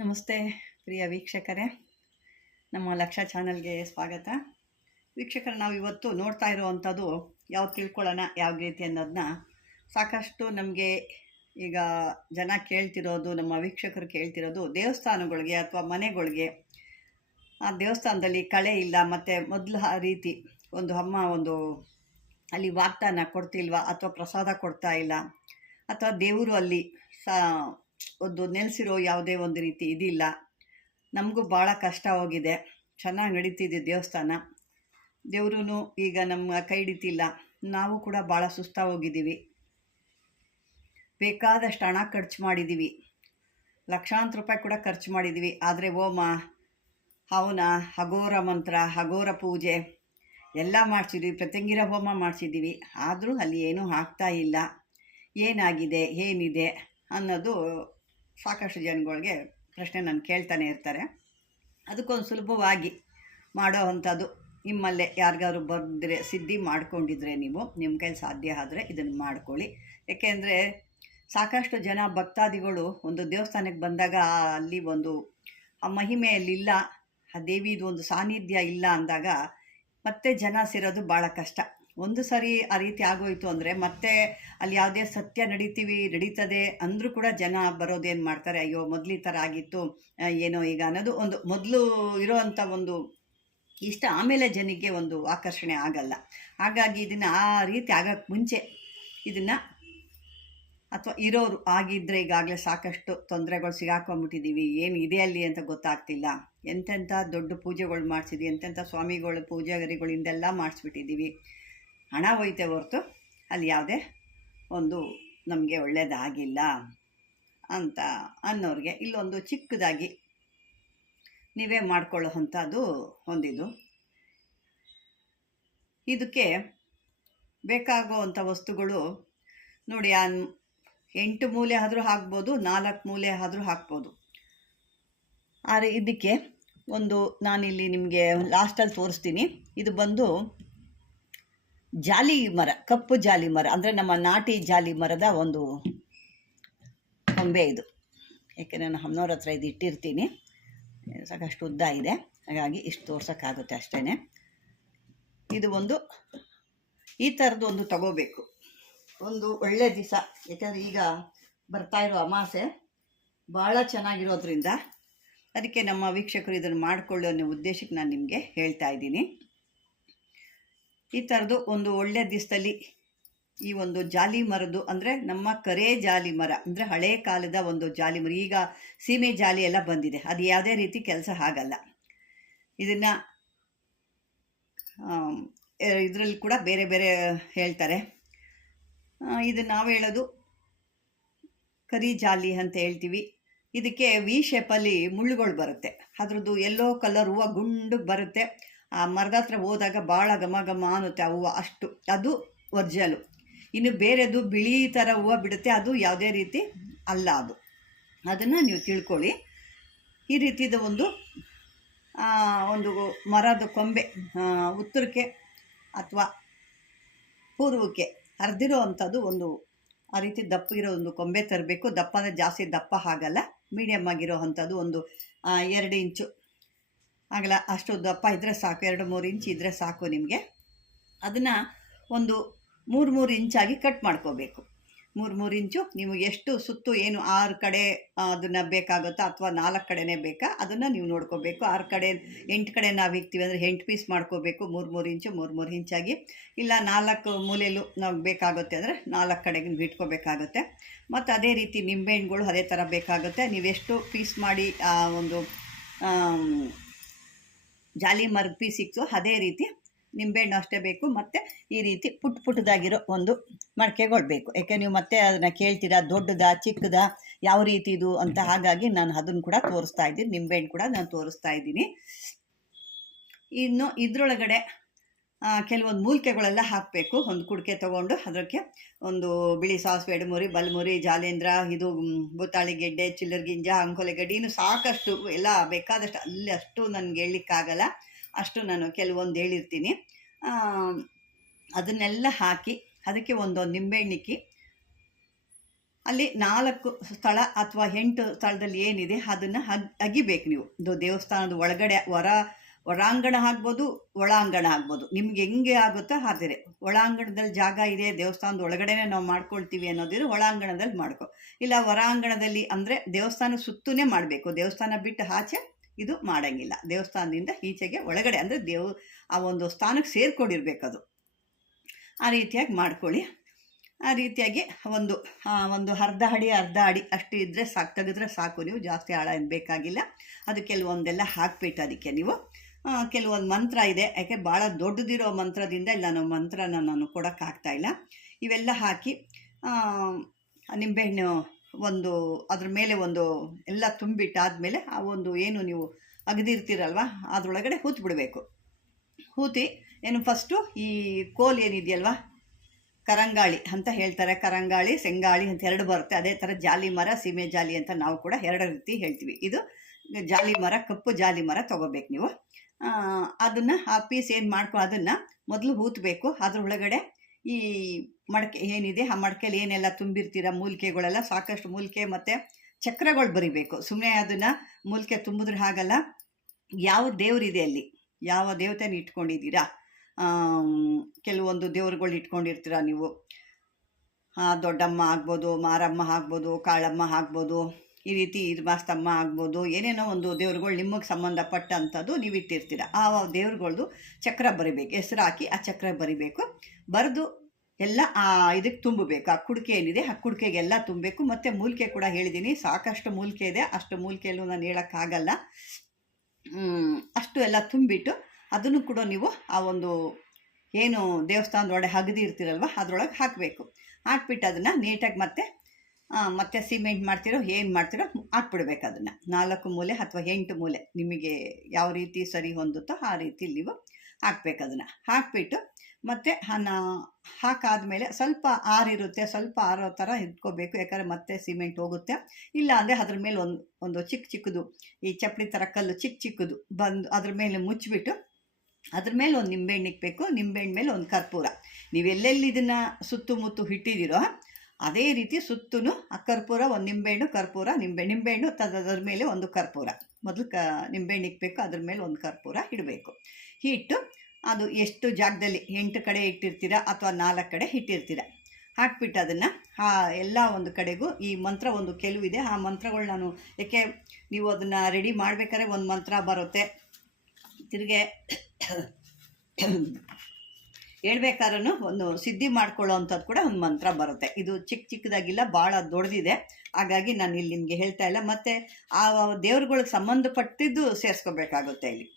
ನಮಸ್ತೆ ಪ್ರಿಯ ವೀಕ್ಷಕರೇ. ನಮ್ಮ ಲಕ್ಷ ಚಾನಲ್ಗೆ ಸ್ವಾಗತ. ವೀಕ್ಷಕರು, ನಾವು ಇವತ್ತು ನೋಡ್ತಾ ಇರುವಂಥದ್ದು ಯಾವ ತಿಳ್ಕೊಳ್ಳೋಣ, ಯಾವ ರೀತಿ ಅನ್ನೋದನ್ನ ಸಾಕಷ್ಟು ನಮಗೆ ಈಗ ಜನ ಕೇಳ್ತಿರೋದು, ನಮ್ಮ ವೀಕ್ಷಕರು ಕೇಳ್ತಿರೋದು ದೇವಸ್ಥಾನಗಳಿಗೆ ಅಥವಾ ಮನೆಗಳಿಗೆ. ಆ ದೇವಸ್ಥಾನದಲ್ಲಿ ಕಳೆ ಇಲ್ಲ, ಮತ್ತು ಮೊದಲು ಆ ರೀತಿ ಒಂದು ಅಮ್ಮ ಒಂದು ಅಲ್ಲಿ ವಾಗ್ದಾನ ಕೊಡ್ತಿಲ್ವಾ ಅಥವಾ ಪ್ರಸಾದ ಕೊಡ್ತಾ ಇಲ್ಲ. ಅಥವಾ ದೇವರು ಅಲ್ಲಿ ಸಾ ಒಂದು ನೆಲೆಸಿರೋ ಯಾವುದೇ ಒಂದು ರೀತಿ ಇದಿಲ್ಲ. ನಮಗೂ ಭಾಳ ಕಷ್ಟ ಹೋಗಿದೆ. ಚೆನ್ನಾಗಿ ನಡೀತಿದೆ ದೇವಸ್ಥಾನ. ದೇವ್ರೂ ಈಗ ನಮ್ಮ ಕೈ ಹಿಡಿತಿಲ್ಲ. ನಾವು ಕೂಡ ಭಾಳ ಸುಸ್ತಾ ಹೋಗಿದ್ದೀವಿ. ಬೇಕಾದಷ್ಟು ಹಣ ಖರ್ಚು ಮಾಡಿದ್ದೀವಿ. ಲಕ್ಷಾಂತರ ರೂಪಾಯಿ ಕೂಡ ಖರ್ಚು ಮಾಡಿದ್ದೀವಿ. ಆದರೆ ಹೋಮ, ಹವನ, ಹಗೋರ ಮಂತ್ರ, ಹಗೋರ ಪೂಜೆ ಎಲ್ಲ ಮಾಡಿಸಿದ್ವಿ. ಪ್ರತ್ಯಂಗಿರ ಹೋಮ ಮಾಡಿಸಿದ್ದೀವಿ. ಆದರೂ ಅಲ್ಲಿ ಏನೂ ಆಗ್ತಾ ಇಲ್ಲ. ಏನಾಗಿದೆ? ಏನಿದೆ? ಅನ್ನೋದು ಸಾಕಷ್ಟು ಜನಗಳಿಗೆ ಪ್ರಶ್ನೆ ನಾನು ಕೇಳ್ತಾನೆ ಇರ್ತಾರೆ. ಅದಕ್ಕೊಂದು ಸುಲಭವಾಗಿ ಮಾಡೋ ಅಂಥದ್ದು ನಿಮ್ಮಲ್ಲೇ ಯಾರಿಗಾದ್ರು ಬಂದರೆ ಸಿದ್ಧಿ ಮಾಡ್ಕೊಂಡಿದ್ರೆ ನೀವು ನಿಮ್ಮ ಕೈಲಿ ಸಾಧ್ಯ ಆದರೆ ಇದನ್ನು ಮಾಡ್ಕೊಳ್ಳಿ. ಏಕೆಂದರೆ ಸಾಕಷ್ಟು ಜನ ಭಕ್ತಾದಿಗಳು ಒಂದು ದೇವಸ್ಥಾನಕ್ಕೆ ಬಂದಾಗ ಅಲ್ಲಿ ಒಂದು ಆ ಮಹಿಮೆಯಲ್ಲಿಲ್ಲ ಆ ದೇವಿದು ಒಂದು ಸಾನ್ನಿಧ್ಯ ಇಲ್ಲ ಅಂದಾಗ ಮತ್ತೆ ಜನ ಸೇರೋದು ಭಾಳ ಕಷ್ಟ. ಒಂದು ಸಾರಿ ಆ ರೀತಿ ಆಗೋಯ್ತು ಅಂದರೆ ಮತ್ತೆ ಅಲ್ಲಿ ಯಾವುದೇ ಸತ್ಯ ನಡೀತೀವಿ, ನಡೀತದೆ ಅಂದರೂ ಕೂಡ ಜನ ಬರೋದೇನು ಮಾಡ್ತಾರೆ? ಅಯ್ಯೋ, ಮೊದಲು ಈ ಥರ ಆಗಿತ್ತು ಏನೋ ಈಗ ಅನ್ನೋದು ಒಂದು ಮೊದಲು ಇರೋವಂಥ ಒಂದು ಇಷ್ಟ ಆಮೇಲೆ ಜನಕ್ಕೆ ಒಂದು ಆಕರ್ಷಣೆ ಆಗಲ್ಲ. ಹಾಗಾಗಿ ಇದನ್ನು ಆ ರೀತಿ ಆಗೋಕ್ಕೆ ಮುಂಚೆ ಇದನ್ನು ಅಥವಾ ಇರೋರು ಆಗಿದ್ದರೆ ಈಗಾಗಲೇ ಸಾಕಷ್ಟು ತೊಂದರೆಗಳು ಸಿಗಾಕೊಂಬಿಟ್ಟಿದ್ದೀವಿ ಏನು ಇದೆ ಅಲ್ಲಿ ಅಂತ ಗೊತ್ತಾಗ್ತಿಲ್ಲ. ಎಂತೆಂಥ ದೊಡ್ಡ ಪೂಜೆಗಳು ಮಾಡಿಸಿದ್ವಿ, ಎಂತೆಂಥ ಸ್ವಾಮಿಗಳು ಪೂಜಾಗರಿಗಳಿಂದೆಲ್ಲ ಮಾಡಿಸ್ಬಿಟ್ಟಿದ್ದೀವಿ ಹಣ ಹೋಯ್ತೆ ಹೊರತು ಅಲ್ಲಿ ಯಾವುದೇ ಒಂದು ನಮಗೆ ಒಳ್ಳೆಯದಾಗಿಲ್ಲ ಅಂತ ಅನ್ನೋರಿಗೆ ಇಲ್ಲೊಂದು ಚಿಕ್ಕದಾಗಿ ನೀವೇ ಮಾಡ್ಕೊಳ್ಳೋ ಅಂಥದ್ದು ಒಂದಿದು. ಇದಕ್ಕೆ ಬೇಕಾಗುವಂಥ ವಸ್ತುಗಳು ನೋಡಿ, ಆ ಎಂಟು ಮೂಲೆ ಆದರೂ ಹಾಕ್ಬೋದು, ನಾಲ್ಕು ಮೂಲೆ ಆದರೂ ಹಾಕ್ಬೋದು. ಆದರೆ ಇದಕ್ಕೆ ಒಂದು ನಾನಿಲ್ಲಿ ನಿಮಗೆ ಲಾಸ್ಟಲ್ಲಿ ತೋರಿಸ್ತೀನಿ. ಇದು ಬಂದು ಜಾಲಿ ಮರ, ಕಪ್ಪು ಜಾಲಿ ಮರ, ಅಂದರೆ ನಮ್ಮ ನಾಟಿ ಜಾಲಿ ಮರದ ಒಂದು ಕೊಂಬೆ ಇದು. ಯಾಕೆ ನಾನು ಅಮ್ಮನವ್ರ ಹತ್ರ ಇದು ಇಟ್ಟಿರ್ತೀನಿ. ಸಾಕಷ್ಟು ಉದ್ದ ಇದೆ. ಹಾಗಾಗಿ ಇಷ್ಟು ತೋರ್ಸೋಕ್ಕಾಗುತ್ತೆ ಅಷ್ಟೇ ಇದು ಒಂದು ಈ ಥರದ್ದು ಒಂದು ತಗೋಬೇಕು. ಒಂದು ಒಳ್ಳೆ ದಿವಸ ಯಾಕಂದರೆ ಈಗ ಬರ್ತಾ ಇರೋ ಅಮಾಸೆ ಭಾಳ ಚೆನ್ನಾಗಿರೋದ್ರಿಂದ ಅದಕ್ಕೆ ನಮ್ಮ ವೀಕ್ಷಕರು ಇದನ್ನು ಮಾಡಿಕೊಳ್ಳೋ ಅನ್ನೋ ಉದ್ದೇಶಕ್ಕೆ ನಾನು ನಿಮಗೆ ಹೇಳ್ತಾ ಇದ್ದೀನಿ. ಈ ಥರದ್ದು ಒಂದು ಒಳ್ಳೆ ದಿವಸದಲ್ಲಿ ಈ ಒಂದು ಜಾಲಿ ಮರದ್ದು ಅಂದರೆ ನಮ್ಮ ಕರೆ ಜಾಲಿ ಮರ, ಅಂದರೆ ಹಳೆ ಕಾಲದ ಒಂದು ಜಾಲಿ ಮರ. ಈಗ ಸೀಮೆ ಜಾಲಿ ಎಲ್ಲ ಬಂದಿದೆ. ಅದು ಯಾವುದೇ ರೀತಿ ಕೆಲಸ ಆಗಲ್ಲ. ಇದನ್ನು ಇದರಲ್ಲಿ ಕೂಡ ಬೇರೆ ಬೇರೆ ಹೇಳ್ತಾರೆ. ಇದು ನಾವು ಹೇಳೋದು ಕರಿ ಜಾಲಿ ಅಂತ ಹೇಳ್ತೀವಿ. ಇದಕ್ಕೆ ವಿ ಶೇಪಲ್ಲಿ ಮುಳ್ಳುಗಳು ಬರುತ್ತೆ. ಅದರದ್ದು ಎಲ್ಲೋ ಕಲರ್ ಹೂವು ಗುಂಡು ಬರುತ್ತೆ. ಆ ಮರದ ಹತ್ರ ಹೋದಾಗ ಭಾಳ ಘಮ ಘಮ ಅನ್ನುತ್ತೆ ಆ ಹೂವು ಅಷ್ಟು. ಅದು ವರ್ಜಲು ಇನ್ನು ಬೇರೆದು ಬಿಳಿ ಥರ ಹೂವು ಬಿಡುತ್ತೆ, ಅದು ಯಾವುದೇ ರೀತಿ ಅಲ್ಲ ಅದು. ಅದನ್ನು ನೀವು ತಿಳ್ಕೊಳ್ಳಿ. ಈ ರೀತಿದ ಒಂದು ಒಂದು ಮರದ ಕೊಂಬೆ ಉತ್ತರಕ್ಕೆ ಅಥವಾ ಪೂರ್ವಕ್ಕೆ ಹರಿದಿರೋ ಅಂಥದ್ದು ಒಂದು, ಆ ರೀತಿ ದಪ್ಪ ಇರೋ ಒಂದು ಕೊಂಬೆ ತರಬೇಕು. ದಪ್ಪ ಅಂದರೆ ಜಾಸ್ತಿ ದಪ್ಪ ಆಗಲ್ಲ ಮೀಡಿಯಮ್ ಆಗಿರೋ ಅಂಥದ್ದು ಒಂದು ಎರಡು ಇಂಚು ಆಗಲ್ಲ ಅಷ್ಟು ದಪ್ಪ ಇದ್ದರೆ ಸಾಕು, ಎರಡು ಮೂರು ಇಂಚ್ ಇದ್ದರೆ ಸಾಕು ನಿಮಗೆ. ಅದನ್ನು ಒಂದು ಮೂರು ಮೂರು ಇಂಚಾಗಿ ಕಟ್ ಮಾಡ್ಕೋಬೇಕು. ಮೂರು ಮೂರು ಇಂಚು ನೀವು ಎಷ್ಟು ಸುತ್ತು ಏನು ಆರು ಕಡೆ ಅದನ್ನು ಬೇಕಾಗುತ್ತೋ ಅಥವಾ ನಾಲ್ಕು ಕಡೆನೇ ಬೇಕಾ, ಅದನ್ನು ನೀವು ನೋಡ್ಕೋಬೇಕು. ಆರು ಕಡೆ, ಎಂಟು ಕಡೆ ನಾವು ಇಕ್ತೀವಿ ಅಂದರೆ ಎಂಟು ಪೀಸ್ ಮಾಡ್ಕೋಬೇಕು. ಮೂರು ಮೂರು ಇಂಚು, ಮೂರು ಮೂರು ಇಂಚಾಗಿ ಇಲ್ಲ ನಾಲ್ಕು ಮೂಲೆಯಲ್ಲೂ ನಮಗೆ ಬೇಕಾಗುತ್ತೆ ಅಂದರೆ ನಾಲ್ಕು ಕಡೆಗೆ ಇಟ್ಕೋಬೇಕಾಗುತ್ತೆ ಮತ್ತು ಅದೇ ರೀತಿ ನಿಂಬೆಹಣ್ಣುಗಳು ಅದೇ ಥರ ಬೇಕಾಗುತ್ತೆ. ನೀವೆಷ್ಟು ಪೀಸ್ ಮಾಡಿ ಒಂದು ಜಾಲಿ ಮರ್ಪಿ ಸಿಕ್ತು ಅದೇ ರೀತಿ ನಿಂಬೆಹಣ್ಣು ಅಷ್ಟೇ ಬೇಕು. ಮತ್ತು ಈ ರೀತಿ ಪುಟ್ಟ ಪುಟ್ಟದಾಗಿರೋ ಒಂದು ಮಡಕೆಗಳು ಬೇಕು ಯಾಕೆ ನೀವು ಮತ್ತೆ ಅದನ್ನು ಕೇಳ್ತೀರಾ? ದೊಡ್ಡದ, ಚಿಕ್ಕದ? ಯಾವ ರೀತಿ ಇದು ಅಂತ ಹಾಗಾಗಿ ನಾನು ಅದನ್ನು ಕೂಡ ತೋರಿಸ್ತಾ ಇದ್ದೀನಿ. ನಿಂಬೆಹಣ್ಣು ಕೂಡ ನಾನು ತೋರಿಸ್ತಾ ಇದ್ದೀನಿ. ಇನ್ನು ಇದರೊಳಗಡೆ ಕೆಲವೊಂದು ಮೂಲಿಕೆಗಳೆಲ್ಲ ಹಾಕಬೇಕು. ಒಂದು ಕುಡಿಕೆ ತೊಗೊಂಡು ಅದಕ್ಕೆ ಒಂದು ಬಿಳಿ ಸಾಸಿವೆ ಎಡಮುರಿ, ಬಲ್ಮುರಿ, ಜಾಲೇಂದ್ರ, ಇದು ಬೂತಾಳಿ ಗೆಡ್ಡೆ ಚಿಲ್ಲರ್ಗಿಂಜ ಅಂಕೋಲೆ ಗಡ್ಡೆ ಇನ್ನು ಸಾಕಷ್ಟು ಎಲ್ಲ ಬೇಕಾದಷ್ಟು ಅಲ್ಲಿ ಅಷ್ಟು ನನಗೆ ಹೇಳಲಿಕ್ಕಾಗಲ್ಲ. ಅಷ್ಟು ನಾನು ಕೆಲವೊಂದು ಹೇಳಿರ್ತೀನಿ. ಅದನ್ನೆಲ್ಲ ಹಾಕಿ ಅದಕ್ಕೆ ಒಂದೊಂದು ನಿಂಬೆಹಣ್ಣಿಕ್ಕಿ ಅಲ್ಲಿ ನಾಲ್ಕು ಸ್ಥಳ ಅಥವಾ ಎಂಟು ಸ್ಥಳದಲ್ಲಿ ಏನಿದೆ ಅದನ್ನು ಅಗ್, ಅಗಿಬೇಕು ನೀವು. ದೇವಸ್ಥಾನದ ಒಳಗಡೆ ಹೊರ ಹೊರಾಂಗಣ ಆಗ್ಬೋದು, ಒಳಾಂಗಣ ಆಗ್ಬೋದು. ನಿಮ್ಗೆ ಹೆಂಗೆ ಆಗುತ್ತೋ ಹಾದಿರೆ ಒಳಾಂಗಣದಲ್ಲಿ ಜಾಗ ಇದೆ, ದೇವಸ್ಥಾನದ ಒಳಗಡೆನೆ ನಾವು ಮಾಡ್ಕೊಳ್ತೀವಿ ಅನ್ನೋದಿದ್ರೆ ಒಳಾಂಗಣದಲ್ಲಿ ಮಾಡ್ಕೊ. ಇಲ್ಲ ಹೊರಾಂಗಣದಲ್ಲಿ ಅಂದರೆ ದೇವಸ್ಥಾನ ಸುತ್ತೂನೇ ಮಾಡಬೇಕು. ದೇವಸ್ಥಾನ ಬಿಟ್ಟು ಆಚೆ ಇದು ಮಾಡಂಗಿಲ್ಲ. ದೇವಸ್ಥಾನದಿಂದ ಈಚೆಗೆ ಒಳಗಡೆ ಅಂದರೆ ದೇವ್, ಆ ಒಂದು ಸ್ಥಾನಕ್ಕೆ ಸೇರ್ಕೊಂಡಿರ್ಬೇಕದು ಆ ರೀತಿಯಾಗಿ ಮಾಡ್ಕೊಳ್ಳಿ. ಆ ರೀತಿಯಾಗಿ ಒಂದು ಒಂದು ಅರ್ಧ ಅಡಿ ಅರ್ಧ ಅಡಿ ಅಷ್ಟು ಇದ್ದರೆ ಸಾಕು, ತೆಗೆದ್ರೆ ಸಾಕು. ನೀವು ಜಾಸ್ತಿ ಆಳ ಬೇಕಾಗಿಲ್ಲ. ಅದು ಕೆಲವೊಂದೆಲ್ಲ ಹಾಕ್ಬಿಟ್ಟು ಅದಕ್ಕೆ ನೀವು ಕೆಲವೊಂದು ಮಂತ್ರ ಇದೆ. ಯಾಕೆ? ಭಾಳ ದೊಡ್ಡದಿರೋ ಮಂತ್ರದಿಂದ ಇಲ್ಲ, ನಾವು ಮಂತ್ರನ ನಾನು ಕೊಡೋಕ್ಕಾಗ್ತಾ ಇಲ್ಲ. ಇವೆಲ್ಲ ಹಾಕಿ ನಿಂಬೆಹಣ್ಣು ಒಂದು, ಅದ್ರ ಮೇಲೆ ಒಂದು ಎಲ್ಲ ತುಂಬಿಟ್ಟಾದಮೇಲೆ ಆ ಒಂದು ಏನು ನೀವು ಅಗದಿರ್ತೀರಲ್ವ, ಅದರೊಳಗಡೆ ಹೂತು ಬಿಡಬೇಕು. ಹೂತಿ, ಏನು ಫಸ್ಟು ಈ ಕೋಲ್ ಏನಿದೆಯಲ್ವಾ? ಕರಂಗಾಳಿ ಅಂತ ಹೇಳ್ತಾರೆ. ಕರಂಗಾಳಿ ಸೆಂಗಾಳಿ ಅಂತ ಎರಡು ಬರುತ್ತೆ. ಅದೇ ಥರ ಜಾಲಿ ಮರ, ಸೀಮೆ ಜಾಲಿ ಅಂತ ನಾವು ಕೂಡ ಎರಡು ರೀತಿ ಹೇಳ್ತೀವಿ. ಇದು ಜಾಲಿ ಮರ, ಕಪ್ಪು ಜಾಲಿ ಮರ ತೊಗೋಬೇಕು ನೀವು. ಅದನ್ನು ಆ ಪೀಸ್ ಏನು ಮಾಡ್ಕೊ, ಅದನ್ನು ಮೊದಲು ಹೂತಬೇಕು. ಅದ್ರ ಒಳಗಡೆ ಈ ಮಡಕೆ ಏನಿದೆ, ಆ ಮಡಕೆಲಿ ಏನೆಲ್ಲ ತುಂಬಿರ್ತೀರ, ಮೂಲಿಕೆಗಳೆಲ್ಲ ಸಾಕಷ್ಟು ಮೂಲಿಕೆ ಮತ್ತು ಚಕ್ರಗಳು ಬರಿಬೇಕು. ಸುಮ್ಮನೆ ಅದನ್ನು ಮೂಲಿಕೆ ತುಂಬಿದ್ರೆ ಹಾಗಲ್ಲ. ಯಾವ ದೇವರಿದೆ ಅಲ್ಲಿ? ಯಾವ ದೇವತೆನ ಇಟ್ಕೊಂಡಿದ್ದೀರಾ? ಕೆಲವೊಂದು ದೇವ್ರುಗಳು ಇಟ್ಕೊಂಡಿರ್ತೀರ ನೀವು? ದೊಡ್ಡಮ್ಮ ಆಗ್ಬೋದು, ಮಾರಮ್ಮ ಆಗ್ಬೋದು, ಕಾಳಮ್ಮ ಆಗ್ಬೋದು. ಈ ರೀತಿ ಮಾಸ್ತಮ್ಮ ಆಗ್ಬೋದು, ಏನೇನೋ ಒಂದು ದೇವ್ರುಗಳು ನಿಮಗೆ ಸಂಬಂಧಪಟ್ಟಂಥದ್ದು ನೀವು ಇಟ್ಟಿರ್ತೀರ, ಆ ದೇವ್ರುಗಳ್ದು ಚಕ್ರ ಬರಿಬೇಕು, ಹೆಸರು ಹಾಕಿ ಆ ಚಕ್ರ ಬರಿಬೇಕು, ಬರೆದು ಎಲ್ಲ ಆ ಇದಕ್ಕೆ ತುಂಬಬೇಕು, ಆ ಕುಡಿಕೆ ಏನಿದೆ ಆ ಕುಡಿಕೆಗೆಲ್ಲ ತುಂಬಬೇಕು, ಮತ್ತು ಮೂಲಿಕೆ ಕೂಡ ಹೇಳಿದ್ದೀನಿ, ಸಾಕಷ್ಟು ಮೂಲಿಕೆ ಇದೆ, ಅಷ್ಟು ಮೂಲಿಕೆಯಲ್ಲೂ ನಾನು ಹೇಳೋಕ್ಕಾಗಲ್ಲ. ಅಷ್ಟು ಎಲ್ಲ ತುಂಬಿಟ್ಟು ಅದನ್ನು ಕೂಡ ನೀವು ಆ ಒಂದು ಏನು ದೇವಸ್ಥಾನದೊಳಗೆ ಹಗದಿ ಇರ್ತೀರಲ್ವ ಅದರೊಳಗೆ ಹಾಕಬೇಕು. ಹಾಕ್ಬಿಟ್ಟು ಅದನ್ನು ನೀಟಾಗಿ ಮತ್ತೆ ಮತ್ತೆ ಸಿಮೆಂಟ್ ಮಾಡ್ತಿರೋ, ಏನು ಮಾಡ್ತಿರೋ ಹಾಕ್ಬಿಡ್ಬೇಕು ಅದನ್ನು. ನಾಲ್ಕು ಮೂಲೆ ಅಥವಾ ಎಂಟು ಮೂಲೆ ನಿಮಗೆ ಯಾವ ರೀತಿ ಸರಿ ಹೊಂದುತ್ತೋ ಆ ರೀತಿ ನೀವು ಹಾಕ್ಬೇಕು ಅದನ್ನು. ಹಾಕ್ಬಿಟ್ಟು ಮತ್ತು ಹಣ ಹಾಕಾದ್ಮೇಲೆ ಸ್ವಲ್ಪ ಆರಿರುತ್ತೆ ಸ್ವಲ್ಪ ಆರೋ ಥರ ಇಟ್ಕೋಬೇಕು. ಯಾಕಂದರೆ ಮತ್ತೆ ಸಿಮೆಂಟ್ ಹೋಗುತ್ತೆ. ಇಲ್ಲ ಅಂದರೆ ಅದ್ರ ಮೇಲೆ ಒಂದು ಒಂದು ಚಿಕ್ಕ ಚಿಕ್ಕದು, ಈ ಚಪ್ಪಲಿ ಥರ ಕಲ್ಲು ಚಿಕ್ಕ ಚಿಕ್ಕದು ಬಂದು ಅದ್ರ ಮೇಲೆ ಮುಚ್ಚಿಬಿಟ್ಟು ಅದ್ರ ಮೇಲೆ ಒಂದು ನಿಂಬೆಹಣ್ಣು ಇಕ್ಬೇಕು. ನಿಂಬೆಹಣ್ಣು ಮೇಲೆ ಒಂದು ಕರ್ಪೂರ. ನೀವು ಎಲ್ಲೆಲ್ಲಿ ಇದನ್ನು ಸುತ್ತಮುತ್ತು ಇಟ್ಟಿದ್ದೀರೋ ಅದೇ ರೀತಿ ಸುತ್ತೂ ಆ ಕರ್ಪೂರ, ಒಂದು ನಿಂಬೆಹಣ್ಣು ಕರ್ಪೂರ, ನಿಂಬೆ, ನಿಂಬೆಹಣ್ಣು ಅದ್ರ ಮೇಲೆ ಒಂದು ಕರ್ಪೂರ. ಮೊದಲು ಕ, ನಿಂಬೆಹಣ್ಣು ಇಕ್ಬೇಕು, ಅದ್ರ ಮೇಲೆ ಒಂದು ಕರ್ಪೂರ ಇಡಬೇಕು. ಇಟ್ಟು ಅದು ಎಷ್ಟು ಜಾಗದಲ್ಲಿ ಎಂಟು ಕಡೆ ಇಟ್ಟಿರ್ತೀರ ಅಥವಾ ನಾಲ್ಕು ಕಡೆ ಇಟ್ಟಿರ್ತೀರ. ಹಾಕ್ಬಿಟ್ಟು ಅದನ್ನು, ಆ ಎಲ್ಲ ಒಂದು ಕಡೆಗೂ ಈ ಮಂತ್ರ ಒಂದು ಕೆಲವಿದೆ ಆ ಮಂತ್ರಗಳು ನಾನು ಯಾಕೆ ನೀವು ಅದನ್ನು ರೆಡಿ ಮಾಡ್ಬೇಕಾದ್ರೆ ಒಂದು ಮಂತ್ರ ಬರುತ್ತೆ. ತಿರ್ಗೆ ಹೇಳ್ಬೇಕಾದ್ರೂ ಒಂದು ಸಿದ್ಧಿ ಮಾಡ್ಕೊಳ್ಳೋ ಅಂಥದ್ದು ಕೂಡ ಒಂದು ಮಂತ್ರ ಬರುತ್ತೆ. ಇದು ಚಿಕ್ಕ ಚಿಕ್ಕದಾಗಿಲ್ಲ ಭಾಳ ದೊಡ್ಡದಿದೆ ಹಾಗಾಗಿ ನಾನು ಇಲ್ಲಿ ನಿಮಗೆ ಹೇಳ್ತಾ ಇಲ್ಲ. ಮತ್ತು ಆ ದೇವ್ರುಗಳಿಗೆ ಸಂಬಂಧಪಟ್ಟಿದ್ದು ಸೇರಿಸ್ಕೋಬೇಕಾಗುತ್ತೆ ಇಲ್ಲಿ.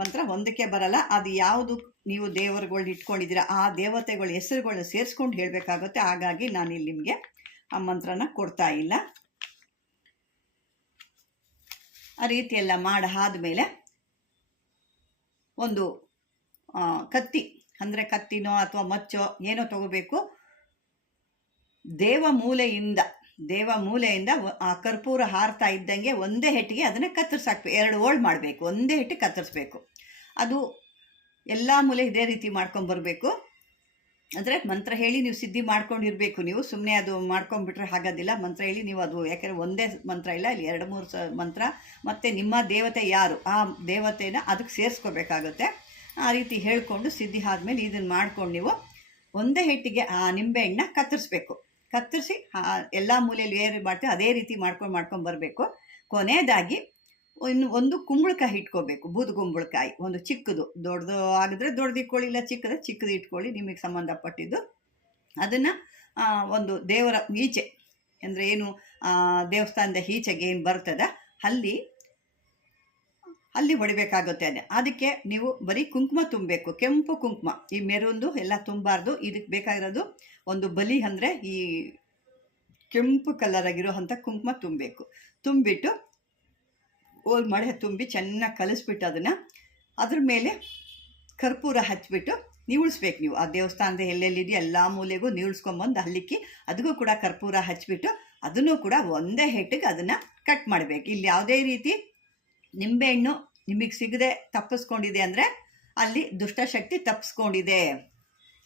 ಮಂತ್ರ ಒಂದಕ್ಕೆ ಬರಲ್ಲ. ಅದು ಯಾವುದು ನೀವು ದೇವರುಗಳ್ನ ಇಟ್ಕೊಂಡಿದ್ದೀರ, ಆ ದೇವತೆಗಳ ಹೆಸರುಗಳನ್ನ ಸೇರಿಸ್ಕೊಂಡು ಹೇಳಬೇಕಾಗುತ್ತೆ. ಹಾಗಾಗಿ ನಾನು ಇಲ್ಲಿ ನಿಮಗೆ ಆ ಮಂತ್ರನ ಕೊಡ್ತಾ ಇಲ್ಲ. ಆ ರೀತಿಯೆಲ್ಲ ಮಾಡಿ ಆದಮೇಲೆ ಒಂದು ಕತ್ತಿ ಅಂದರೆ ಕತ್ತಿನೋ ಅಥವಾ ಮಚ್ಚೋ ಏನೋ ತಗೋಬೇಕು. ದೇವ ಮೂಲೆಯಿಂದ ದೇವ ಮೂಲೆಯಿಂದ ಆ ಕರ್ಪೂರ ಹಾರ್ತಾ ಇದ್ದಂಗೆ ಒಂದೇ ಹೆಟ್ಟಿಗೆ ಅದನ್ನು ಕತ್ತರಿಸಾಕ್ಬೇಕು. ಎರಡು ಓಲ್ಡ್ ಮಾಡಬೇಕು, ಒಂದೇ ಹೆಟ್ಟಿಗೆ ಕತ್ತರಿಸ್ಬೇಕು. ಅದು ಎಲ್ಲ ಮೂಲೆ ಇದೇ ರೀತಿ ಮಾಡ್ಕೊಂಬರ್ಬೇಕು ಅಂದರೆ ಮಂತ್ರ ಹೇಳಿ ನೀವು ಸಿದ್ಧಿ ಮಾಡ್ಕೊಂಡಿರಬೇಕು ನೀವು ಸುಮ್ಮನೆ ಅದು ಮಾಡ್ಕೊಂಡ್ಬಿಟ್ರೆ ಆಗೋದಿಲ್ಲ ಮಂತ್ರ ಹೇಳಿ ನೀವು ಅದು, ಯಾಕೆಂದರೆ ಒಂದೇ ಮಂತ್ರ ಇಲ್ಲ, ಇಲ್ಲಿ ಎರಡು ಮೂರು ಸ ಮಂತ್ರ. ಮತ್ತು ನಿಮ್ಮ ದೇವತೆ ಯಾರು? ಆ ದೇವತೆನ ಅದಕ್ಕೆ ಸೇರಿಸ್ಕೋಬೇಕಾಗುತ್ತೆ. ಆ ರೀತಿ ಹೇಳಿಕೊಂಡು ಸಿದ್ಧಿ ಆದಮೇಲೆ ಇದನ್ನು ಮಾಡ್ಕೊಂಡು ನೀವು ಒಂದೇ ಹಿಟ್ಟಿಗೆ ಆ ನಿಂಬೆಹಣ್ಣ ಕತ್ತರಿಸ್ಬೇಕು. ಕತ್ತರಿಸಿ ಎಲ್ಲ ಮೂಲೆಯಲ್ಲಿ ಏರಿ ಮಾಡ್ತೀವಿ, ಅದೇ ರೀತಿ ಮಾಡ್ಕೊಂಡು ಮಾಡ್ಕೊಂಡು ಬರಬೇಕು. ಕೊನೆಯದಾಗಿ ಇನ್ನು ಒಂದು ಕುಂಬಳಕಾಯಿ ಇಟ್ಕೋಬೇಕು ಬೂದು ಕುಂಬಳಕಾಯಿ. ಒಂದು ಚಿಕ್ಕದು, ದೊಡ್ಡದು ಆಗಿದ್ರೆ ದೊಡ್ಡದು ಇಟ್ಕೊಳ್ಳಿ, ಇಲ್ಲ ಚಿಕ್ಕದು ಚಿಕ್ಕದು ಇಟ್ಕೊಳ್ಳಿ, ನಿಮಗೆ ಸಂಬಂಧಪಟ್ಟಿದ್ದು. ಅದನ್ನು ಒಂದು ದೇವರ ಈಚೆ, ಅಂದರೆ ಏನು ದೇವಸ್ಥಾನದ ಈಚೆಗೆ ಏನು ಬರ್ತದ, ಅಲ್ಲಿ ಅಲ್ಲಿ ಹೊಡಿಬೇಕಾಗುತ್ತೆ ಅದೇ. ಅದಕ್ಕೆ ನೀವು ಬರೀ ಕುಂಕುಮ ತುಂಬಬೇಕು, ಕೆಂಪು ಕುಂಕುಮ. ಈ ಮೇರೊಂದು ಎಲ್ಲ ತುಂಬಾರ್ದು. ಇದಕ್ಕೆ ಬೇಕಾಗಿರೋದು ಒಂದು ಬಲಿ ಅಂದರೆ ಈ ಕೆಂಪು ಕಲರ್ ಆಗಿರೋ ಅಂಥ ಕುಂಕುಮ ತುಂಬಬೇಕು. ತುಂಬಿಟ್ಟು ಓಲ್ ಮಳೆ ತುಂಬಿ ಚೆನ್ನಾಗಿ ಕಲಿಸ್ಬಿಟ್ಟು ಅದನ್ನು ಅದ್ರ ಮೇಲೆ ಕರ್ಪೂರ ಹಚ್ಚಿಬಿಟ್ಟು ನೀವುಳಿಸ್ಬೇಕು ನೀವು. ಆ ದೇವಸ್ಥಾನದ ಎಲ್ಲೆಲ್ಲಿದೆಯೋ ಎಲ್ಲ ಮೂಲೆಗೂ ನೀವುಳ್ಸ್ಕೊಂಬಂದು ಅಲ್ಲಿಕ್ಕಿ ಅದಕ್ಕೂ ಕೂಡ ಕರ್ಪೂರ ಹಚ್ಚಿಬಿಟ್ಟು ಅದನ್ನು ಕೂಡ ಒಂದೇ ಹೆಟ್ಟಿಗೆ ಅದನ್ನು ಕಟ್ ಮಾಡಬೇಕು. ಇಲ್ಲಿ ಯಾವುದೇ ರೀತಿ ನಿಂಬೆಹಣ್ಣು ನಿಮಗೆ ಸಿಗದೆ ತಪ್ಪಿಸ್ಕೊಂಡಿದೆ ಅಂದರೆ ಅಲ್ಲಿ ದುಷ್ಟಶಕ್ತಿ ತಪ್ಪಿಸ್ಕೊಂಡಿದೆ.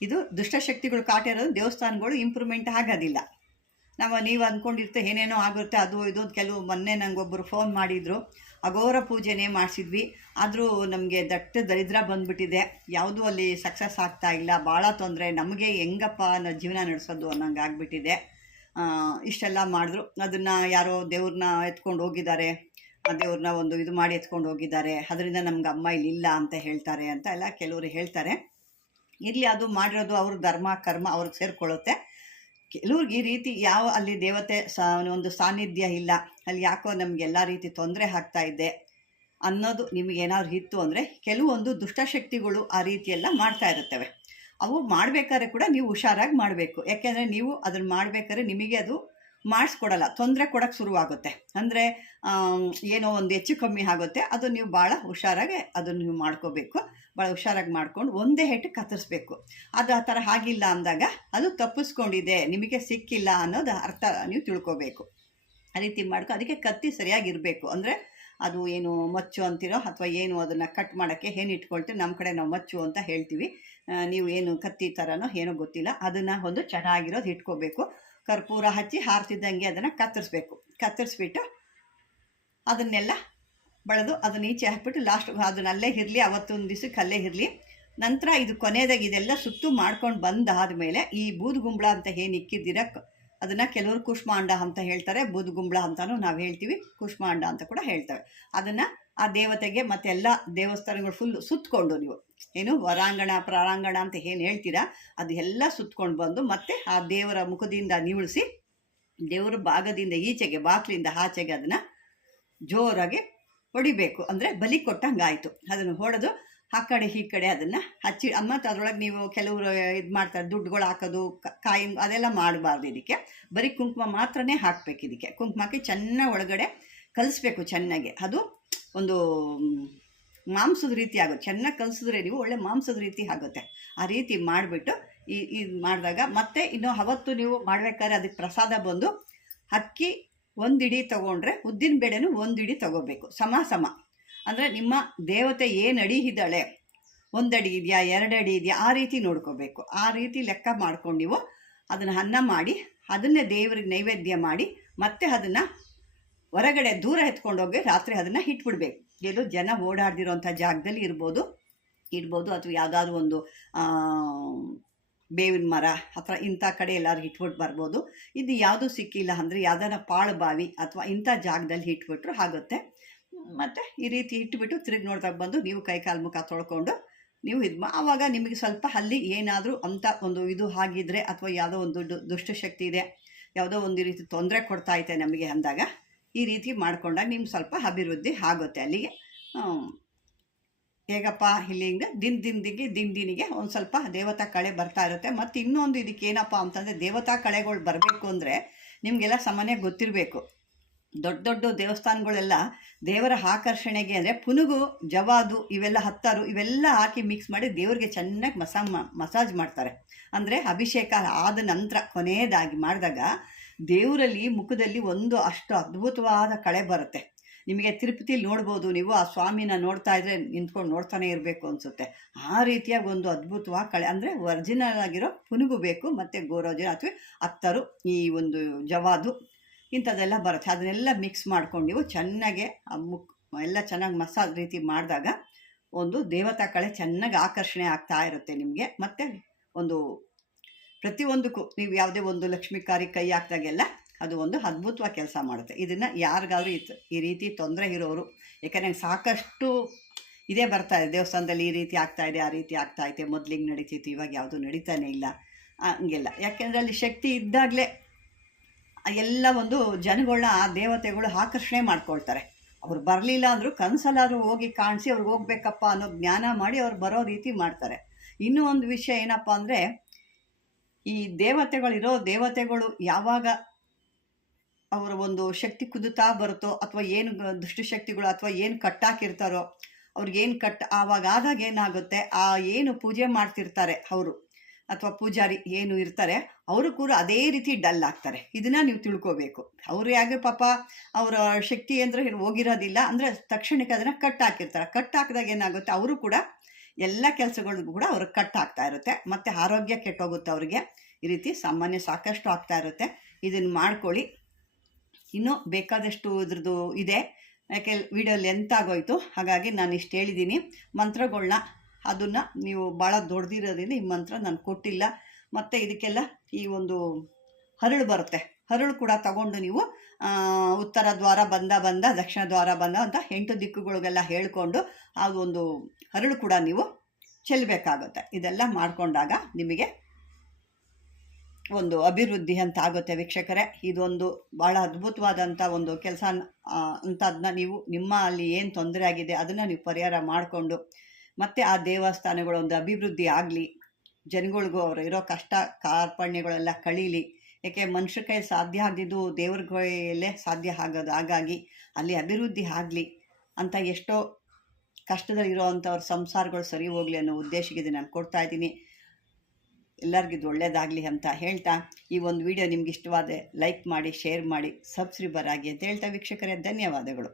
ಇದು ದುಷ್ಟಶಕ್ತಿಗಳು ಕಾಟ ಇರೋದು, ದೇವಸ್ಥಾನಗಳು ಇಂಪ್ರೂವ್ಮೆಂಟ್ ಆಗೋದಿಲ್ಲ. ನಾವು ನೀವು ಅಂದ್ಕೊಂಡಿರ್ತೆ ಏನೇನೋ ಆಗುತ್ತೆ, ಅದು ಇದು ಕೆಲವು ಮೊನ್ನೆ ನಂಗೊಬ್ಬರು ಫೋನ್ ಮಾಡಿದರು. ಅಘೋರ ಪೂಜೆನೇ ಮಾಡಿಸಿದ್ವಿ. ಆದರೂ ನಮಗೆ ದಟ್ಟ ದರಿದ್ರ ಬಂದ್ಬಿಟ್ಟಿದೆ. ಯಾವುದೂ ಅಲ್ಲಿ ಸಕ್ಸಸ್ ಆಗ್ತಾ ಇಲ್ಲ. ಭಾಳ ತೊಂದರೆ. ನಮಗೆ ಹೆಂಗಪ್ಪ ಅನ್ನೋ ಜೀವನ ನಡೆಸೋದು ಅನ್ನೋಂಗೆ ಆಗಿಬಿಟ್ಟಿದೆ. ಇಷ್ಟೆಲ್ಲ ಮಾಡಿದ್ರು. ಅದನ್ನು ಯಾರೋ ದೇವ್ರನ್ನ ಎತ್ಕೊಂಡು ಹೋಗಿದ್ದಾರೆ. ದೇವ್ರನ್ನ ಒಂದು ಇದು ಮಾಡಿ ಎತ್ಕೊಂಡು ಹೋಗಿದ್ದಾರೆ. ಅದರಿಂದ ನಮ್ಗೆ ಅಮ್ಮ ಇಲ್ಲಿ ಇಲ್ಲ ಅಂತ ಹೇಳ್ತಾರೆ ಅಂತ ಎಲ್ಲ ಕೆಲವರು ಹೇಳ್ತಾರೆ. ಇರಲಿ, ಅದು ಮಾಡಿರೋದು ಅವ್ರ ಧರ್ಮ, ಕರ್ಮ ಅವ್ರಿಗೆ ಸೇರಿಕೊಳ್ಳುತ್ತೆ. ಕೆಲವ್ರಿಗೆ ಈ ರೀತಿ ಯಾವ ಅಲ್ಲಿ ದೇವತೆ ಸಾ, ಒಂದು ಸಾನ್ನಿಧ್ಯ ಇಲ್ಲ. ಅಲ್ಲಿ ಯಾಕೋ ನಮ್ಗೆ ಎಲ್ಲ ರೀತಿ ತೊಂದರೆ ಆಗ್ತಾ ಇದ್ದೆ ಅನ್ನೋದು ನಿಮಗೆ ಏನಾದ್ರು ಇತ್ತು ಅಂದರೆ ಕೆಲವೊಂದು ದುಷ್ಟಶಕ್ತಿಗಳು ಆ ರೀತಿಯೆಲ್ಲ ಮಾಡ್ತಾ ಇರುತ್ತವೆ. ಅವು ಮಾಡಬೇಕಾದ್ರೆ ಕೂಡ ನೀವು ಹುಷಾರಾಗಿ ಮಾಡಬೇಕು. ಯಾಕೆಂದರೆ ನೀವು ಅದನ್ನು ಮಾಡಬೇಕಾದ್ರೆ ನಿಮಗೆ ಅದು ಮಾಡಿಸ್ಕೊಡಲ್ಲ, ತೊಂದರೆ ಕೊಡಕ್ಕೆ ಶುರುವಾಗುತ್ತೆ. ಅಂದರೆ ಏನೋ ಒಂದು ಹೆಚ್ಚು ಕಮ್ಮಿ ಆಗುತ್ತೆ, ಅದು ನೀವು ಭಾಳ ಹುಷಾರಾಗಿ ಅದನ್ನು ನೀವು ಮಾಡ್ಕೋಬೇಕು. ಭಾಳ ಹುಷಾರಾಗಿ ಮಾಡ್ಕೊಂಡು ಒಂದೇ ಹೆಟ್ಟು ಕತ್ತರಿಸ್ಬೇಕು. ಅದು ಆ ಥರ ಆಗಿಲ್ಲ ಅಂದಾಗ ಅದು ತಪ್ಪಿಸ್ಕೊಂಡಿದೆ, ನಿಮಗೆ ಸಿಕ್ಕಿಲ್ಲ ಅನ್ನೋದು ಅರ್ಥ ನೀವು ತಿಳ್ಕೊಬೇಕು. ಆ ರೀತಿ ಮಾಡ್ಕೊ, ಅದಕ್ಕೆ ಕತ್ತಿ ಸರಿಯಾಗಿರಬೇಕು ಅಂದರೆ, ಅದು ಏನು ಮಚ್ಚು ಅಂತಿರೋ ಅಥವಾ ಏನು ಅದನ್ನು ಕಟ್ ಮಾಡೋಕ್ಕೆ ಏನು ಇಟ್ಕೊಳ್ತೀವಿ ನಮ್ಮ ಕಡೆ ನಾವು ಮಚ್ಚು ಅಂತ ಹೇಳ್ತೀವಿ. ನೀವು ಏನು ಕತ್ತಿ ಥರನೋ ಏನೋ ಗೊತ್ತಿಲ್ಲ, ಅದನ್ನು ಒಂದು ಚೆನ್ನಾಗಿರೋದು ಇಟ್ಕೋಬೇಕು. ಕರ್ಪೂರ ಹಚ್ಚಿ ಹಾರ್ತಿದ್ದಂಗೆ ಅದನ್ನು ಕತ್ತರಿಸ್ಬೇಕು. ಕತ್ತರಿಸ್ಬಿಟ್ಟು ಅದನ್ನೆಲ್ಲ ಬಳದು ಅದನ್ನ ಈಚೆ ಹಾಕ್ಬಿಟ್ಟು ಲಾಸ್ಟ್ ಅದನ್ನ ಅಲ್ಲೇ ಇರಲಿ, ಅವತ್ತೊಂದು ದಿವಸಕ್ಕೆ ಅಲ್ಲೇ ಇರಲಿ. ನಂತರ ಇದು ಕೊನೆಯದಾಗಿ ಇದೆಲ್ಲ ಸುತ್ತು ಮಾಡ್ಕೊಂಡು ಬಂದಾದ ಮೇಲೆ ಈ ಬೂದುಗುಂಬಳ ಅಂತ ಏನು ಇಕ್ಕಿದ್ದೀರ ಅದನ್ನು ಕೆಲವರು ಕುಷ್ಮಾಂಡ ಅಂತ ಹೇಳ್ತಾರೆ. ಬೂದುಗುಂಬಳ ಅಂತಲೂ ನಾವು ಹೇಳ್ತೀವಿ, ಕುಷ್ಮಾಂಡ ಅಂತ ಕೂಡ ಹೇಳ್ತೇವೆ. ಅದನ್ನು ಆ ದೇವತೆಗೆ ಮತ್ತೆಲ್ಲ ದೇವಸ್ಥಾನಗಳು ಫುಲ್ ಸುತ್ತಕೊಂಡು ನೀವು. ಏನು ವರಾಂಗಣ ಪ್ರಾರಾಂಗಣ ಅಂತ ಏನು ಹೇಳ್ತೀರಾ? ಅದು ಎಲ್ಲ ಸುತ್ತಕೊಂಡು ಬಂದು ಮತ್ತೆ ಆ ದೇವರ ಮುಖದಿಂದ ನಿವಳಿಸಿ, ದೇವರ ಭಾಗದಿಂದ ಈಚೆಗೆ, ಬಾಕ್ಲಿಂದ ಆಚೆಗೆ ಅದನ್ನು ಜೋರಾಗಿ ಹೊಡಿಬೇಕು. ಅಂದರೆ ಬಲಿ ಕೊಟ್ಟಂಗೆ ಆಯಿತು ಅದನ್ನು ಹೊಡೆದು ಆ ಕಡೆ ಈ ಕಡೆ ಅದನ್ನು ಹಚ್ಚಿ ಮತ್ತು ಅದರೊಳಗೆ ನೀವು ಕೆಲವರು ಇದು ಮಾಡ್ತಾರೆ, ದುಡ್ಡುಗಳು ಹಾಕೋದು ಕಾಯಿ ಅದೆಲ್ಲ ಮಾಡಬಾರ್ದು ಇದಕ್ಕೆ. ಬರೀ ಕುಂಕುಮ ಮಾತ್ರನೇ ಹಾಕಬೇಕು ಇದಕ್ಕೆ. ಕುಂಕುಮಕ್ಕೆ ಚೆನ್ನಾಗಿ ಒಳಗಡೆ ಕಲಿಸ್ಬೇಕು ಚೆನ್ನಾಗಿ. ಅದು ಒಂದು ಮಾಂಸದ ರೀತಿ ಆಗುತ್ತೆ. ಚೆನ್ನಾಗಿ ಕಲಿಸಿದ್ರೆ ನೀವು ಒಳ್ಳೆ ಮಾಂಸದ ರೀತಿ ಆಗುತ್ತೆ. ಆ ರೀತಿ ಮಾಡಿಬಿಟ್ಟು ಈ ಇದು ಮಾಡಿದಾಗ ಮತ್ತೆ ಇನ್ನು ಅವತ್ತು ನೀವು ಮಾಡ್ಬೇಕಾದ್ರೆ ಅದಕ್ಕೆ ಪ್ರಸಾದ ಬಂದು ಅಕ್ಕಿ ಒಂದು ಇಡಿ ತಗೊಂಡ್ರೆ ಉದ್ದಿನ ಬೇಳೆನೂ ಒಂದು ಇಡಿ ತಗೋಬೇಕು. ಸಮ ಸಮ. ಅಂದರೆ ನಿಮ್ಮ ದೇವತೆ ಏನು ಅಡಿ ಇದ್ದಾಳೆ? ಒಂದು ಅಡಿ ಇದೆಯಾ, ಎರಡು ಅಡಿ ಇದೆಯಾ? ಆ ರೀತಿ ನೋಡ್ಕೋಬೇಕು. ಆ ರೀತಿ ಲೆಕ್ಕ ಮಾಡ್ಕೊಂಡು ನೀವು ಅದನ್ನು ಅನ್ನ ಮಾಡಿ, ಅದನ್ನೇ ದೇವರಿಗೆ ನೈವೇದ್ಯ ಮಾಡಿ ಮತ್ತೆ ಅದನ್ನು ಹೊರಗಡೆ ದೂರ ಎತ್ಕೊಂಡೋಗಿ ರಾತ್ರಿ ಅದನ್ನು ಇಟ್ಬಿಡ್ಬೇಕು. ಇದು ಜನ ಓಡಾಡ್ದಿರೋಂಥ ಜಾಗದಲ್ಲಿ ಇರ್ಬೋದು, ಇಡ್ಬೋದು ಅಥವಾ ಯಾವುದಾದ್ರೂ ಒಂದು ಬೇವಿನ ಮರ ಅಥವಾ ಇಂಥ ಕಡೆ ಎಲ್ಲಾದ್ರು ಇಟ್ಬಿಟ್ಟು ಬರ್ಬೋದು. ಇದು ಯಾವುದೂ ಸಿಕ್ಕಿಲ್ಲ ಅಂದರೆ ಯಾವ್ದಾರ ಪಾಳು ಬಾವಿ ಅಥವಾ ಇಂಥ ಜಾಗದಲ್ಲಿ ಇಟ್ಬಿಟ್ರು ಆಗುತ್ತೆ. ಮತ್ತು ಈ ರೀತಿ ಇಟ್ಬಿಟ್ಟು ತಿರುಗಿ ನೋಡ್ದಾಗ ಬಂದು ನೀವು ಕೈ ಕಾಲು ಮುಖ ತೊಳ್ಕೊಂಡು ನೀವು ಇದು ಆವಾಗ ನಿಮಗೆ ಸ್ವಲ್ಪ ಅಲ್ಲಿ ಏನಾದರೂ ಅಂಥ ಒಂದು ಇದು ಆಗಿದ್ರೆ ಅಥವಾ ಯಾವುದೋ ಒಂದು ದುಷ್ಟಶಕ್ತಿ ಇದೆ, ಯಾವುದೋ ಒಂದು ರೀತಿ ತೊಂದರೆ ಕೊಡ್ತಾ ಐತೆ ನಮಗೆ ಅಂದಾಗ ಈ ರೀತಿ ಮಾಡ್ಕೊಂಡಾಗ ನಿಮ್ಗೆ ಸ್ವಲ್ಪ ಅಭಿವೃದ್ಧಿ ಆಗುತ್ತೆ ಅಲ್ಲಿಗೆ. ಹೇಗಪ್ಪ ಇಲ್ಲಿಂದ ದಿನ ದಿನದಿಗೆ ದಿನ ದಿನಿಗೆ ಒಂದು ಸ್ವಲ್ಪ ದೇವತಾ ಕಳೆ ಬರ್ತಾ ಇರುತ್ತೆ. ಮತ್ತು ಇನ್ನೊಂದು ಇದಕ್ಕೆ ಏನಪ್ಪ ಅಂತಂದರೆ ದೇವತಾ ಕಳೆಗಳು ಬರಬೇಕು ಅಂದರೆ ನಿಮಗೆಲ್ಲ ಸಾಮಾನ್ಯ ಗೊತ್ತಿರಬೇಕು. ದೊಡ್ಡ ದೊಡ್ಡ ದೇವಸ್ಥಾನಗಳೆಲ್ಲ ದೇವರ ಆಕರ್ಷಣೆಗೆ ಅಂದರೆ ಪುನುಗು, ಜವಾದು ಇವೆಲ್ಲ ಹತ್ತಾರು ಇವೆಲ್ಲ ಹಾಕಿ ಮಿಕ್ಸ್ ಮಾಡಿ ದೇವರಿಗೆ ಚೆನ್ನಾಗಿ ಮಸಾ ಮಸಾಜ್ ಮಾಡ್ತಾರೆ. ಅಂದರೆ ಅಭಿಷೇಕ ಆದ ನಂತರ ಕೊನೆಯದಾಗಿ ಮಾಡಿದಾಗ ದೇವರಲ್ಲಿ ಮುಖದಲ್ಲಿ ಒಂದು ಅಷ್ಟು ಅದ್ಭುತವಾದ ಕಳೆ ಬರುತ್ತೆ. ನಿಮಗೆ ತಿರುಪತಿಲಿ ನೋಡ್ಬೋದು, ನೀವು ಆ ಸ್ವಾಮಿನ ನೋಡ್ತಾ ಇದ್ರೆ ನಿಂತ್ಕೊಂಡು ನೋಡ್ತಾನೆ ಇರಬೇಕು ಅನಿಸುತ್ತೆ. ಆ ರೀತಿಯಾಗಿ ಒಂದು ಅದ್ಭುತವಾದ ಕಳೆ, ಅಂದರೆ ಒರಿಜಿನಲ್ ಆಗಿರೋ ಪುನುಗು ಬೇಕು, ಮತ್ತು ಗೋರೋಜಿನ ಅಥವಾ ಅತ್ತರು, ಈ ಒಂದು ಜವಾದು, ಇಂಥದ್ದೆಲ್ಲ ಬರುತ್ತೆ. ಅದನ್ನೆಲ್ಲ ಮಿಕ್ಸ್ ಮಾಡ್ಕೊಂಡು ನೀವು ಚೆನ್ನಾಗೆ ಮುಕ್ ಎಲ್ಲ ಚೆನ್ನಾಗಿ ಮಸಾಜ್ ರೀತಿ ಮಾಡಿದಾಗ ಒಂದು ದೇವತಾ ಕಳೆ ಚೆನ್ನಾಗಿ ಆಕರ್ಷಣೆ ಆಗ್ತಾ ಇರುತ್ತೆ ನಿಮಗೆ. ಮತ್ತು ಒಂದು ಪ್ರತಿಯೊಂದಕ್ಕೂ ನೀವು ಯಾವುದೇ ಒಂದು ಲಕ್ಷ್ಮೀ ಕಾರ್ಯ ಕೈ ಹಾಕಿದಾಗೆಲ್ಲ ಅದು ಒಂದು ಅದ್ಭುತವಾಗಿ ಕೆಲಸ ಮಾಡುತ್ತೆ. ಇದನ್ನು ಯಾರಿಗಾದ್ರೂ ಇತ್ತು ಈ ರೀತಿ ತೊಂದರೆ ಇರೋರು, ಯಾಕಂದರೆ ಸಾಕಷ್ಟು ಇದೇ ಬರ್ತಾ ಇದೆ. ದೇವಸ್ಥಾನದಲ್ಲಿ ಈ ರೀತಿ ಆಗ್ತಾ ಇದೆ, ಆ ರೀತಿ ಆಗ್ತಾ ಐತೆ ಮೊದಲಿಗೆ ನಡೀತಿತ್ತು, ಇವಾಗ ಯಾವುದು ನಡೀತಾನೆ ಇಲ್ಲ, ಹಂಗೆಲ್ಲ. ಯಾಕೆಂದರೆ ಅಲ್ಲಿ ಶಕ್ತಿ ಇದ್ದಾಗಲೇ ಎಲ್ಲ ಒಂದು ಜನಗಳನ್ನ ಆ ದೇವತೆಗಳು ಆಕರ್ಷಣೆ ಮಾಡ್ಕೊಳ್ತಾರೆ. ಅವ್ರು ಬರಲಿಲ್ಲ ಅಂದರೂ ಕನಸಲ್ಲಾದರೂ ಹೋಗಿ ಕಾಣಿಸಿ ಅವ್ರಿಗೆ ಹೋಗ್ಬೇಕಪ್ಪ ಅನ್ನೋ ಜ್ಞಾನ ಮಾಡಿ ಅವ್ರು ಬರೋ ರೀತಿ ಮಾಡ್ತಾರೆ. ಇನ್ನೂ ಒಂದು ವಿಷಯ ಏನಪ್ಪ ಅಂದರೆ ಈ ದೇವತೆಗಳಿರೋ ದೇವತೆಗಳು ಯಾವಾಗ ಅವರ ಒಂದು ಶಕ್ತಿ ಕುದುತಾ ಬರುತ್ತೋ ಅಥವಾ ಏನು ದುಷ್ಟಶಕ್ತಿಗಳು ಅಥವಾ ಏನು ಕಟ್ಟಾಕಿರ್ತಾರೋ ಅವ್ರಿಗೇನು ಕಟ್ ಆವಾಗ ಆದಾಗ ಏನಾಗುತ್ತೆ? ಆ ಏನು ಪೂಜೆ ಮಾಡ್ತಿರ್ತಾರೆ ಅವರು ಅಥವಾ ಪೂಜಾರಿ ಏನು ಇರ್ತಾರೆ, ಅವರು ಕೂಡ ಅದೇ ರೀತಿ ಡಲ್ ಆಗ್ತಾರೆ. ಇದನ್ನ ನೀವು ತಿಳ್ಕೋಬೇಕು. ಅವರು ಯಾಕೆ ಪಾಪ ಅವರ ಶಕ್ತಿ ಅಂದ್ರೆ ಹೋಗಿರೋದಿಲ್ಲ, ಅಂದರೆ ತಕ್ಷಣಕ್ಕೆ ಅದನ್ನು ಕಟ್ ಹಾಕಿರ್ತಾರೆ. ಕಟ್ ಹಾಕಿದಾಗ ಏನಾಗುತ್ತೆ? ಅವರು ಕೂಡ ಎಲ್ಲ ಕೆಲಸಗಳಿಗೂ ಕೂಡ ಅವ್ರಿಗೆ ಕಟ್ ಆಗ್ತಾ ಇರುತ್ತೆ. ಮತ್ತು ಆರೋಗ್ಯ ಕೆಟ್ಟೋಗುತ್ತೆ ಅವ್ರಿಗೆ. ಈ ರೀತಿ ಸಾಮಾನ್ಯ ಸಾಕಷ್ಟು ಆಗ್ತಾ ಇರುತ್ತೆ. ಇದನ್ನು ಮಾಡ್ಕೊಳ್ಳಿ. ಇನ್ನೂ ಬೇಕಾದಷ್ಟು ಇದ್ರದ್ದು ಇದೆ. ಯಾಕೆ ವಿಡಿಯೋ ಲೆಂತ್ ಆಗೋಯ್ತು. ಹಾಗಾಗಿ ನಾನು ಇಷ್ಟು ಹೇಳಿದ್ದೀನಿ ಮಂತ್ರಗಳನ್ನ ಅದನ್ನು ನೀವು ಭಾಳ ದೊಡ್ಡದಿರೋದ್ರಿಂದ ಈ ಮಂತ್ರ ನಾನು ಕೊಟ್ಟಿಲ್ಲ. ಮತ್ತು ಇದಕ್ಕೆಲ್ಲ ಈ ಒಂದು ಹರಳು ಬರುತ್ತೆ. ಹರಳು ಕೂಡ ತಗೊಂಡು ನೀವು ಉತ್ತರ ದ್ವಾರ ಬಂದ ಬಂದ, ದಕ್ಷಿಣ ದ್ವಾರ ಬಂದ ಅಂತ ಎಂಟು ದಿಕ್ಕುಗಳಿಗೆಲ್ಲ ಹೇಳ್ಕೊಂಡು ಆ ಒಂದು ಹರಳು ಕೂಡ ನೀವು ಚೆಲ್ಲಬೇಕಾಗುತ್ತೆ. ಇದೆಲ್ಲ ಮಾಡಿಕೊಂಡಾಗ ನಿಮಗೆ ಒಂದು ಅಭಿವೃದ್ಧಿ ಅಂತ ಆಗುತ್ತೆ ವೀಕ್ಷಕರೇ. ಇದೊಂದು ಭಾಳ ಅದ್ಭುತವಾದಂಥ ಒಂದು ಕೆಲಸ ಅಂತ ಅದನ್ನ ನೀವು ನಿಮ್ಮ ಅಲ್ಲಿ ಏನು ತೊಂದರೆ ಆಗಿದೆ ಅದನ್ನು ನೀವು ಪರಿಹಾರ ಮಾಡಿಕೊಂಡು ಮತ್ತು ಆ ದೇವಸ್ಥಾನಗಳು ಒಂದು ಅಭಿವೃದ್ಧಿ ಆಗಲಿ, ಜನಗಳಿಗೂ ಅವರು ಇರೋ ಕಷ್ಟ, ಕಾರ್ಪಣ್ಯಗಳೆಲ್ಲ ಕಳೀಲಿ ಏಕೆ ಮನುಷ್ಯ ಕೈ ಸಾಧ್ಯ ಆಗದಿದ್ದು ದೇವ್ರ ಕೈಯಲ್ಲೇ ಸಾಧ್ಯ ಆಗೋದು ಹಾಗಾಗಿ ಅಲ್ಲಿ ಅಭಿವೃದ್ಧಿ ಆಗಲಿ ಅಂತ ಎಷ್ಟೋ ಕಷ್ಟದಲ್ಲಿರೋ ಅಂಥವ್ರ ಸಂಸಾರಗಳು ಸರಿ ಹೋಗಲಿ ಅನ್ನೋ ಉದ್ದೇಶಕ್ಕೆ ನಾನು ಕೊಡ್ತಾ ಇದ್ದೀನಿ. ಎಲ್ಲರಿಗೂ ಇದು ಒಳ್ಳೇದಾಗಲಿ ಅಂತ ಹೇಳ್ತಾ ಈ ಒಂದು ವಿಡಿಯೋ ನಿಮ್ಗೆ ಇಷ್ಟವಾದ ಲೈಕ್ ಮಾಡಿ, ಶೇರ್ ಮಾಡಿ, ಸಬ್ಸ್ಕ್ರೈಬರ್ ಆಗಿ ಅಂತ ಹೇಳ್ತಾ ವೀಕ್ಷಕರೇ, ಧನ್ಯವಾದಗಳು.